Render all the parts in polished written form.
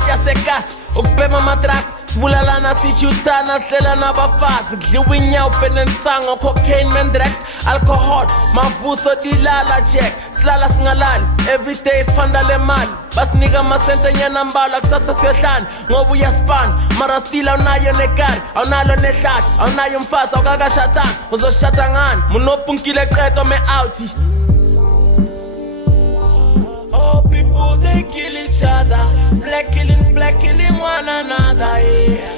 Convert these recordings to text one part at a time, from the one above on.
State yasegas ukubhema matraks sibulalana sichutana sihlela nabafazi kudliwa inyawo penensango cocaine mandrax alcohol mavuso dilala check silala singalali everyday siphanda le mali basinika amasente nyana mbala kusasa siyohlala ngoba uyaspana mara still awunayo nekari awunalo nehlathi awunayo mfazi awukakashatanga uzoshata ngani munopunkile qeto me-outi. Oh, people they kill each other, black killing one another, yeah.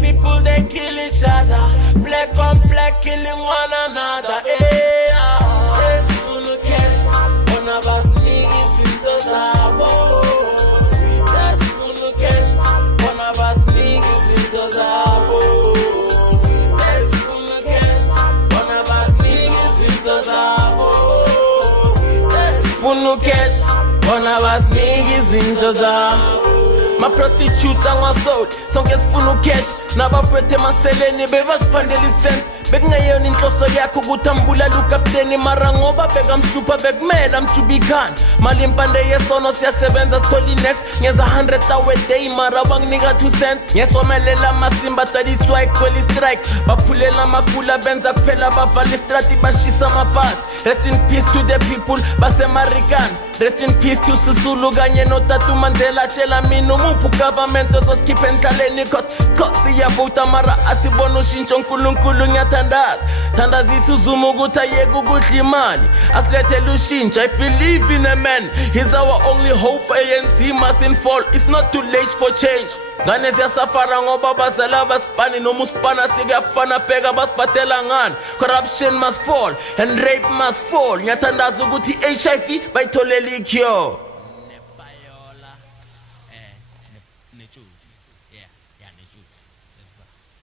People they kill each other, black on black killing one another, yeah. Let's full cash, one of us niggas in the zabo. Let's full cash, one of us niggas in the zabo. Let's full cash, one of us niggas in the zabo. Let's full cash. Ona was niggas into the my prostitute angwa sold sonke sifuna cash nabafethe maseleni bebasiphandela isent bekungayona inhloso yakho ukuthi ambulala ukapteni mara ngoba bekamhlupha bekumela amjubikani mali impande yesono siyasebenza sitholi next ngeza 100 hour day mara banginika 2 cents ngesomelela amasimba taditswa equally strike baphulela amakula benza kuphela bavala istrati bashisa amabhasi. Rest in peace to the people base-American. Rest in peace to Sisulu kanye noTatu Mandela. Tshela mina umuphi government ozoskipha endlaleni cause iyavota mara asibona ushintsho uNkulunkulu ngiyathandaza. Thandazisa uZuma ukuthi ayeke ukudla imali asilethele ushintsho. I believe in a man, he's our only hope. ANC mustn't fall, it's not too late for change. Ngane siyasafara ngoba bazala basipani noma usipana sikuyafana bheka basiphathela ngani. Corruption must fall and rape must fall. Ngiyathandaza ukuthi HIV bayitholele icure.